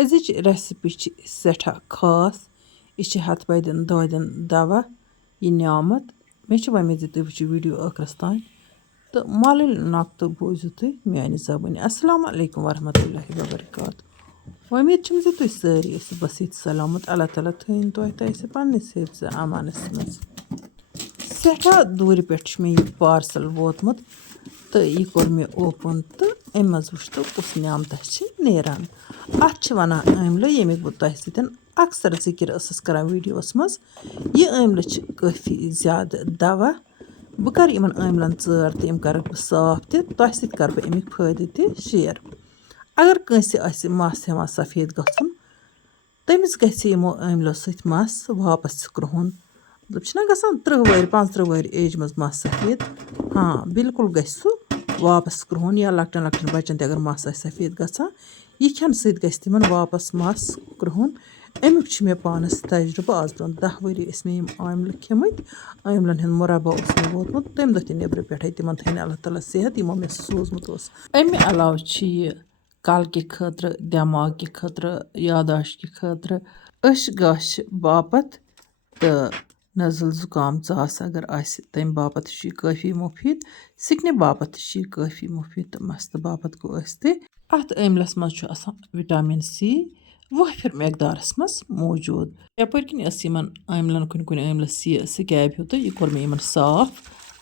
أزِچ ریسِپی چھِ سٮ۪ٹھاہ خاص یہِ چھِ ہَتھ بَدٮ۪ن دادٮ۪ن دوا یہِ نعمت مےٚ چھِ وۄمید زِ تُہۍ وٕچھِو ویٖڈیو ٲخرَس تانۍ تہٕ مۄلٕلۍ نۄقطہٕ بوٗزِو تُہۍ میٛانہِ زبٲنۍ اَسَلامُ علیکُم ورحمتُہ وبرکاتہ وۄمید چھَم زِ تُہۍ سٲری ٲسِو بصیٖت سلامت اللہ تعالیٰ تھٲیِن تۄہہِ تہِ آسہِ پنٛنِس حِفظِ امانَس منٛز سٮ۪ٹھاہ دوٗرِ پٮ۪ٹھ چھُ مےٚ یہِ پارسَل ووتمُت تہٕ یہِ کوٚر مےٚ اوپُن تہٕ اَمہِ منٛز وٕچھ تو کُس نعمتاہ چھِ نیران اَتھ چھِ وَنان آملہٕ ییٚمیُک بہٕ تۄہہِ سۭتۍ اَکثر ذِکِر ٲسٕس کَران ویٖڈیوَس منٛز یہِ آملہٕ چھِ کٲفی زیادٕ دَوا بہٕ کَرٕ یِمَن آملَن ژٲر تہٕ یِم کَرَکھ بہٕ صاف تہِ تۄہہِ سۭتۍ کَرٕ بہٕ اَمِکۍ فٲیدٕ تہِ شِیَر اگر کٲنٛسہِ آسہِ مَس ہٮ۪وان سفید گژھُن تٔمِس گژھِ یِمو آملیو سۭتۍ مَس واپَس کرٛہُن مطلب چھِنہ گژھان 30 وٕہٕرۍ 35 وٕہٕرۍ ایجہِ منٛز مَس سفید ہاں بِلکُل گژھِ سُہ واپَس کرٛہُن یا لۄکٹٮ۪ن لۄکٹٮ۪ن بَچَن تہِ اگر مَس آسہِ سفید گژھان یہِ کھٮ۪نہٕ سۭتۍ گژھِ تِمَن واپَس مَس کرٛہُن اَمیُک چھُ مےٚ پانَس تجرُبہٕ آز برٛونٛہہ 10 ؤری ٲسۍ مےٚ یِم آملہٕ کھیٚمٕتۍ آملَن ہُنٛد مُربا اوس مےٚ ووتمُت تَمہِ دۄہ تہِ نیٚبرٕ پٮ۪ٹھَے تِمَن تھٲیِن اللہ تعالیٰ صحت یِمو مےٚ سوٗزمُت اوس اَمہِ علاوٕ چھِ یہِ کَلکہِ خٲطرٕ دٮ۪ماغکہِ خٲطرٕ یاداشکہِ خٲطرٕ أچھ گاشہِ باپَتھ تہٕ نزٕل زُکام ژاس اگر آسہِ تَمہِ باپَتھ تہِ چھُ یہِ کٲفی مُفیٖد سِکنہِ باپَتھ تہِ چھِ یہِ کٲفی مُفیٖد تہٕ مَستہٕ باپَتھ گوٚو ٲسۍ تہِ اَتھ آملَس منٛز چھُ آسان وِٹامِن سی وٲفِر مٮ۪قدارَس منٛز موٗجوٗد یَپٲرۍ کِنۍ ٲس یِمَن آملَن کُنہِ آملَس یہِ سِکیب ہیوٗ تہٕ یہِ کوٚر مےٚ یِمَن صاف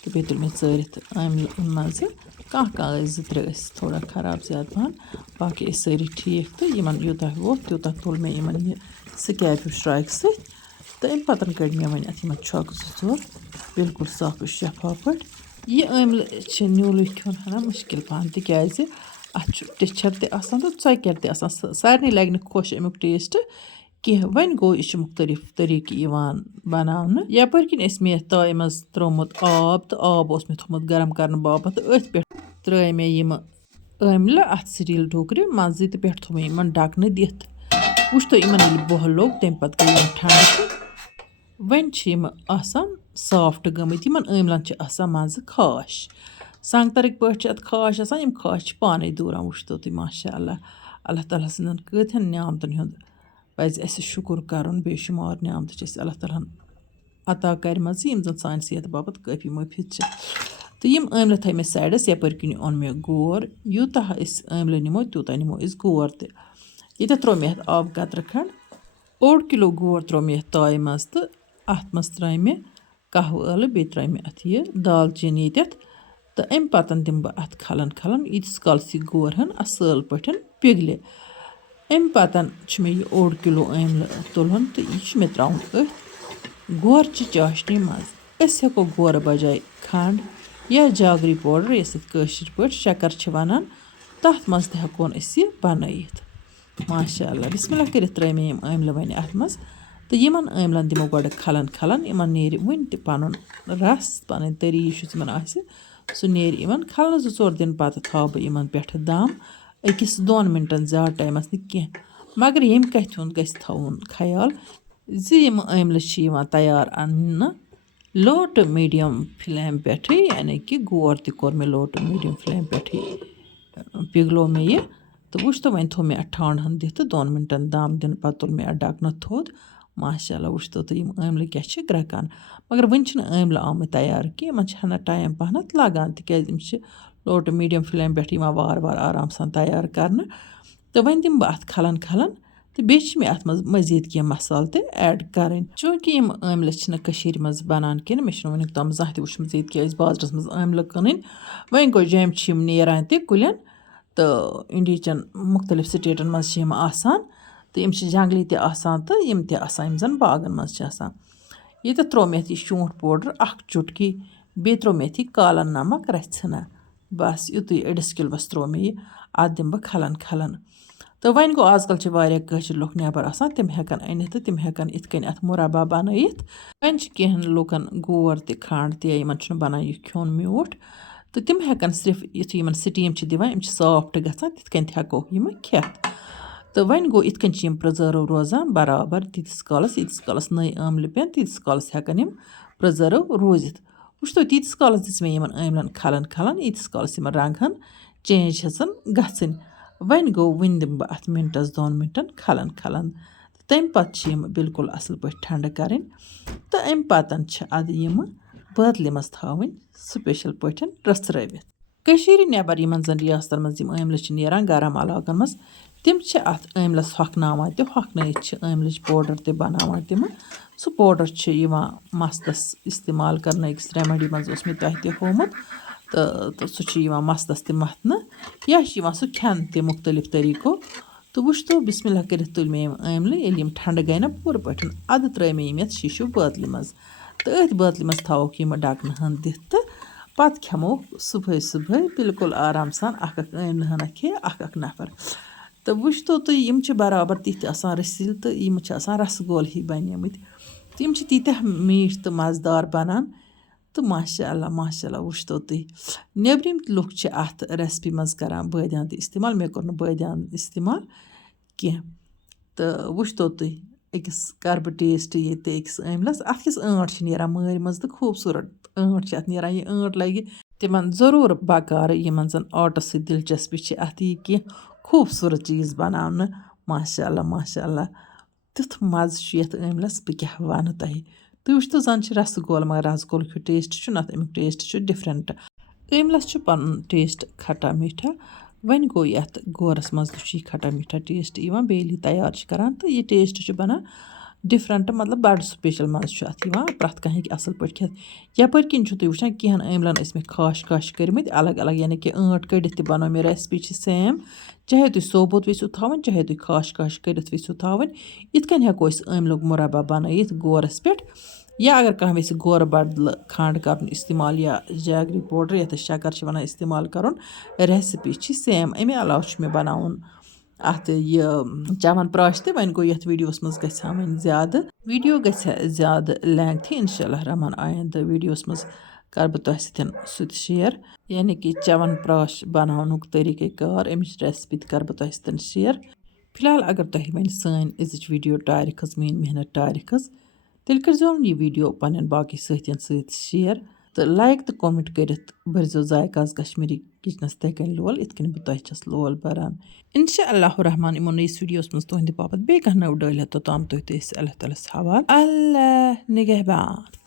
تہٕ بیٚیہِ تُل مےٚ ژٲرِتھ آملہِ اَمہِ منٛزٕ کانٛہہ ٲسۍ 2-3 ٲسۍ تھوڑا خراب زیادٕ پَہَن باقٕے ٲسۍ سٲری ٹھیٖک تہٕ یِمَن یوٗتاہ ووت تیوٗتاہ تُل مےٚ یِمَن یہِ سِکیب ہیوٗ شرٛاکہِ سۭتۍ تہٕ اَمہِ پَتہٕ کٔڑۍ مےٚ وۄنۍ اَتھ یِمَن چھۄکھ 2-4 بِلکُل صاف شفاف پٲٹھۍ یہِ آملہٕ چھِ نیوٗلٕے کھیوٚن ہنا مُشکل پَہَن تِکیٛازِ اَتھ چھُ ٹِچھَر تہِ آسان تہٕ ژۄکٮ۪ر تہِ آسان سارنٕے لَگہِ نہٕ خۄش اَمیُک ٹیسٹ کینٛہہ وۄنۍ گوٚو یہِ چھُ مُختلِف طٔریٖقہٕ یِوان بَناونہٕ یَپٲرۍ کِنۍ ٲسۍ مےٚ یَتھ تایہِ منٛز ترٛوومُت آب تہٕ آب اوس مےٚ تھوٚمُت گرم کَرنہٕ باپَتھ تہٕ أتھۍ پٮ۪ٹھ ترٛٲے مےٚ یِمہٕ آملہٕ اَتھ سِٹیٖل ٹوٗکرِ منٛزٕ تہٕ پٮ۪ٹھ تھوٚو مےٚ یِمَن ڈَکنہٕ دِتھ وٕچھ تو یِمَن ییٚلہِ بۄہ لوٚگ تَمہِ پَتہٕ گٔے یِم ٹھنٛڈٕ تہٕ وۄنۍ چھِ یِم آسان سافٹ گٔمٕتۍ یِمَن آملَن چھِ آسان منٛزٕ خاش سنٛگتَرٕکۍ پٲٹھۍ چھِ اَتھ خاش آسان یِم خاش چھِ پانَے دوٗران وٕچھ تو تُہۍ ماشاء اللہ اللہ تعالیٰ سٕنٛدٮ۪ن کۭتہَن نعمتَن ہُنٛد پَزِ اَسہِ شُکُر کَرُن بے شُمار نعمتہٕ چھِ اَسہِ اللہ تعالیٰ ہَن عطا کَرِمَژٕ یِم زَن سانہِ صحت باپَتھ کٲفی مُفیٖد چھِ تہٕ یِم آملہٕ تھٲے مےٚ سایڈَس یَپٲرۍ کِنۍ اوٚن مےٚ گور یوٗتاہ أسۍ آملہٕ نِمو تیوٗتاہ نِمو أسۍ گور تہِ ییٚتٮ۪تھ ترٛوو مےٚ اَتھ آبہٕ قطرٕ کھنٛڈ 1 کِلوٗ گور ترٛوو مےٚ یَتھ تایہِ منٛز تہٕ اَتھ منٛز ترٛایہِ مےٚ قہوٕ ٲلہٕ بیٚیہِ ترٛایہِ مےٚ اَتھ یہِ دالچیٖن ییٚتٮ۪تھ تہٕ اَمہِ پَتہٕ دِمہٕ بہٕ اَتھ کھَلَن ییٖتِس کالَس یہِ گور ہن اَصۭل پٲٹھۍ پِگلہِ اَمہِ پَتہٕ چھُ مےٚ یہِ 1 کِلوٗ آملہٕ تُلُن تہٕ یہِ چھُ مےٚ ترٛاوُن أتھۍ گورچہِ چاشنی منٛز أسۍ ہٮ۪کو گورٕ بَجاے کھنٛڈ یا جاگری پوڈَر یۄس یَتھ کٲشِر پٲٹھۍ شَکَر چھِ وَنان تَتھ منٛز تہِ ہٮ۪کون أسۍ یہِ بَنٲیِتھ ماشاء اللہ بِسمہِ اللہ کٔرِتھ ترٛٲے مےٚ یِم آملہٕ وۄنۍ اَتھ منٛز تہٕ یِمَن آملَن دِمو گۄڈٕ کھَلَن یِمَن نیرِ وٕنہِ تہِ پَنُن رَس پَنٕنۍ طٔریٖقہٕ یُس یِمَن آسہِ سُہ نیرِ یِمَن کھَلنہٕ 2-4 دِنہٕ پَتہٕ تھاوٕ بہٕ یِمَن پٮ۪ٹھٕ دام 1-2 مِنٹَن زیادٕ ٹایمَس نہٕ کینٛہہ مگر ییٚمہِ کَتھِ ہُنٛد گژھِ تھاوُن خیال زِ یِم آملہٕ چھِ یِوان تیار اَننہٕ لو ٹُو میٖڈیَم فٕلیم پٮ۪ٹھٕے یعنی کہِ گور تہِ کوٚر مےٚ لو ٹُو میٖڈیَم فٕلیم پٮ۪ٹھٕے پِگلو مےٚ یہِ تہٕ وٕچھ تو وۄنۍ تھوٚو مےٚ اَتھ ٹھانٛڈ دِتھ تہٕ 2 مِنٹَن دام دِنہٕ پَتہٕ تُل مےٚ اَتھ ڈَکنہٕ تھوٚد ماشاء اللہ وٕچھ تو تہٕ یِم آملہٕ کیٛاہ چھِ گرٛٮ۪کان مگر وٕنہِ چھِنہٕ آملہٕ آمٕتۍ تیار کینٛہہ یِمَن چھِ ہَنا ٹایم پَہمَتھ لَگان تِکیٛازِ یِم چھِ لو ٹُو میٖڈیَم فٕلیم پٮ۪ٹھ یِوان وارٕ آرام سان تیار کَرنہٕ تہٕ وۄنۍ دِمہٕ بہٕ اَتھ کھَلَن تہٕ بیٚیہِ چھِ مےٚ اَتھ منٛز مٔزیٖد کینٛہہ مصالہٕ تہِ ایڈ کَرٕنۍ چوٗنٛکہِ یِم آملہٕ چھِنہٕ کٔشیٖرِ منٛز بَنان کینٛہہ مےٚ چھُنہٕ وٕنیُک تام زانٛہہ تہِ وٕچھمُت ییٚتہِ کیٛازِ بازرَس منٛز آملہٕ کٕنٕنۍ وۄنۍ گوٚو جیٚمہِ چھِ یِم نیران تہِ کُلٮ۪ن تہٕ اِنڈیٖچَن مُختلِف سِٹیٹَن منٛز چھِ یِم آسان تہٕ یِم چھِ جنٛگلی تہِ آسان تہٕ یِم تہِ آسان یِم زَن باغَن منٛز چھِ آسان ییٚتٮ۪تھ ترٛوو مےٚ اَتھ یہِ شونٛٹھ پوڈَر 1 چُٹکی بیٚیہِ ترٛوو مےٚ اَتھ یہِ کالَن نمک رَژھِ ژھٕنَا بَس یُتُے 1 کِلوَس ترٛوو مےٚ یہِ اَتھ دِمہٕ بہٕ کھَلَن تہٕ وۄنۍ گوٚو آز کَل چھِ واریاہ کٲشِر لُکھ نٮ۪بَر آسان تِم ہٮ۪کَن أنِتھ تہٕ تِم ہٮ۪کَن یِتھ کٔنۍ اَتھ مُربا بَنٲیِتھ وۄنۍ چھِ کینٛہَن لُکَن گور تہِ کھنٛڈ تہِ یا یِمَن چھُنہٕ بَنان یہِ کھیوٚن میوٗٹھ تہٕ تِم ہٮ۪کَن صرف یُتھُے یِمَن سِٹیٖم چھِ دِوان یِم چھِ سافٹ گژھان تِتھ کٔنۍ تہِ ہٮ۪کوکھ یِمہٕ کھٮ۪تھ تہٕ وۄنۍ گوٚو یِتھ کٔنۍ چھِ یِم پرٛزٲرٕو روزان برابر تیٖتِس کالَس نٔے آملہٕ پٮ۪ن تیٖتِس کالَس ہٮ۪کَن یِم پرٛزٲرٕو روٗزِتھ وٕچھ تو تیٖتِس کالَس دِژ مےٚ یِمَن آملَن کھَلَن ییٖتِس کالَس یِمَن رنٛگ ہَن چینٛج ہیٚژٕن گژھٕنۍ وۄنۍ گوٚو وٕنہِ دِمہٕ بہٕ اَتھ مِنٹَس 2 مِنٹَن کھَلَن کھَلَن تَمہِ پَتہٕ چھِ یِم بِلکُل اَصٕل پٲٹھۍ ٹھنٛڈٕ کَرٕنۍ تہٕ اَمہِ پَتہٕ چھِ اَدٕ یِمہٕ بٲتلہِ منٛز تھاوٕنۍ سٕپیشَل پٲٹھۍ رٔژھرٲوِتھ کٔشیٖرِ نٮ۪بَر یِمَن زَن رِیاستَن منٛز یِم ٲملہٕ چھِ نیران گرم علاقَن منٛز تِم چھِ اَتھ ٲملَس ہۄکھناوان تہِ ہۄکھنٲیِتھ چھِ ٲملٕچ پوڈَر تہِ بَناوان تِمہٕ سُہ پوڈَر چھِ یِوان مَستَس اِستعمال کَرنہٕ أکِس رٮ۪مِڈی منٛز اوس مےٚ تۄہہِ تہِ ہومُت تہٕ سُہ چھُ یِوان مَستَس تہِ مَتھنہٕ یا چھِ یِوان سُہ کھٮ۪ن تہِ مُختٔلِف طٔریٖقو تہٕ وٕچھتو بِسمہِ اللہ کٔرِتھ تُلۍ مےٚ یِم ٲملہٕ ییٚلہِ یِم ٹھنٛڈٕ گٔے نہ پوٗرٕ پٲٹھۍ اَدٕ ترٛٲے مےٚ یِم یَتھ شیٖشوٗ بٲتلہِ منٛز تہٕ أتھۍ بٲتلہِ منٛز تھاووکھ یِم ڈَکنہٕ ہن دِتھ تہٕ پَتہٕ کھٮ۪مو صُبحٲے صُبحٲے بِلکُل آرام سان اَکھ ٲملہٕ ہٕنا کھے اَکھ نَفر تہٕ وٕچھتو تُہۍ یِم چھِ بَرابَر تِتھۍ آسان رٔسیٖل تہٕ یِم چھِ آسان رَسہٕ گول ہی بَنیمٕتۍ تہٕ یِم چھِ تیٖتیٛاہ میٖٹھۍ تہٕ مَزٕدار بَنان تہٕ ماشاء اللہ وٕچھتو تُہۍ نیٚبرِم لُکھ چھِ اَتھ رٮ۪سپی منٛز کَران بٲدیان تہِ اِستعمال مےٚ کوٚر نہٕ بٲدیان اِستعمال کینٛہہ تہٕ وٕچھتو تُہۍ أکِس کَرٕ بہٕ ٹیسٹ ییٚتہِ أکِس ٲملَس اَتھ کِس ٲنٛٹ چھِ نیران مٲرۍ منٛز تہٕ خوٗبصوٗرت ٲنٛٹ چھِ اَتھ نیران یہِ ٲنٛٹ لَگہِ تِمَن ضروٗر بَکارٕ یِمَن زَن آرٹَس سۭتۍ دِلچَسپی چھِ اَتھ یی کینٛہہ خوٗبصوٗرت چیٖز بَناونہٕ ماشاء اللہ تیُتھ مَزٕ چھُ یَتھ ٲملَس بہٕ کیٛاہ وَنہٕ تۄہہِ تُہۍ وٕچھتو زَن چھِ رَسہٕ گول مگر رَسہٕ گول ہیوٗ ٹیسٹ چھُ نَتہٕ اَمیُک ٹیسٹ چھُ ڈِفرَنٛٹ ٲملَس چھُ پَنُن ٹیسٹ کھٹا میٖٹھا وۄنۍ گوٚو یَتھ گورَس منٛز تہِ چھُ یہِ کھٹا میٖٹھا ٹیسٹ یِوان بیٚیہِ ییٚلہِ یہِ تیار چھِ کَران تہٕ یہِ ٹیسٹ چھُ بَنان ڈِفرَنٛٹ مطلب بَڑٕ سٕپیشَل مَزٕ چھُ اَتھ یِوان پرٛٮ۪تھ کانٛہہ ہیٚکہِ اَصٕل پٲٹھۍ کھٮ۪تھ یَپٲرۍ کِنۍ چھُو تُہۍ وٕچھان کینٛہَن ٲملَن ٲسۍ مےٚ کھاشہِ کٔرمٕتۍ الگ الگ یعنی کہِ ٲنٛٹ کٔڑِتھ تہِ بَنٲو مےٚ رٮ۪سپی چھِ سیم چاہے تُہۍ صوبوٗت ییٚژھِو تھاوٕنۍ چاہے تُہۍ کھاشہِ کٔرِتھ ییٚژھِو تھاوٕنۍ یِتھ کٔنۍ ہٮ۪کو أسۍ ٲملُک مُربا بَنٲیِتھ گورَس پٮ۪ٹھ یا اگر کانٛہہ ویٚژھِ گورٕ بَدلہٕ کھنٛڈ کَرُن اِستعمال یا جاگری پوڈَر یَتھ أسۍ شَکَر چھِ وَنان اِستعمال کَرُن رٮ۪سِپی چھِ سیم اَمہِ علاوٕ چھُ مےٚ بَناوُن اَتھ یہِ چَمَن پرٛاش تہِ وۄنۍ گوٚو یَتھ ویٖڈیوَس منٛز گژھِ ہا وۄنۍ زیادٕ ویٖڈیو گژھِ ہا زیادٕ لینٛگتھی اِنشاء اللہ رحمٰن آیندٕ ویٖڈیوَس منٛز کَرٕ بہٕ تۄہہِ سۭتۍ سُہ تہِ شِیَر یعنی کہِ چَمَن پرٛاش بَناونُک طٔریٖقہ کار اَمِچ رٮ۪سپی تہِ کَرٕ بہٕ تۄہہِ سۭتۍ شِیَر فِلحال اگر تۄہہِ وۄنۍ سٲنۍ أزِچ ویٖڈیو ٹارِ کھٔژ میٛٲنۍ محنت ٹارِ کھٔژ تیٚلہِ کٔرۍزیون یہِ ویٖڈیو پنٛنٮ۪ن باقٕے سٲتھیَن سۭتۍ شِیَر تہٕ لایک تہٕ کومٮ۪نٛٹ کٔرِتھ بٔرۍزیو ذایقاز کشمیٖری کِچنَس تِتھَے کٔنۍ لول یِتھ کٔنۍ بہٕ تۄہہِ چھَس لول بَران اِنشاء اللہ رحمٰن یِمو نٔیِس ویٖڈیوَس منٛز تُہٕنٛدِ باپتھ بیٚیہِ کانٛہہ نٔو ڈٲلۍ توٚتام تُہۍ تہِ ٲسۍ اللہ تعالیٰ ہَس حوال اللہ نِگہبان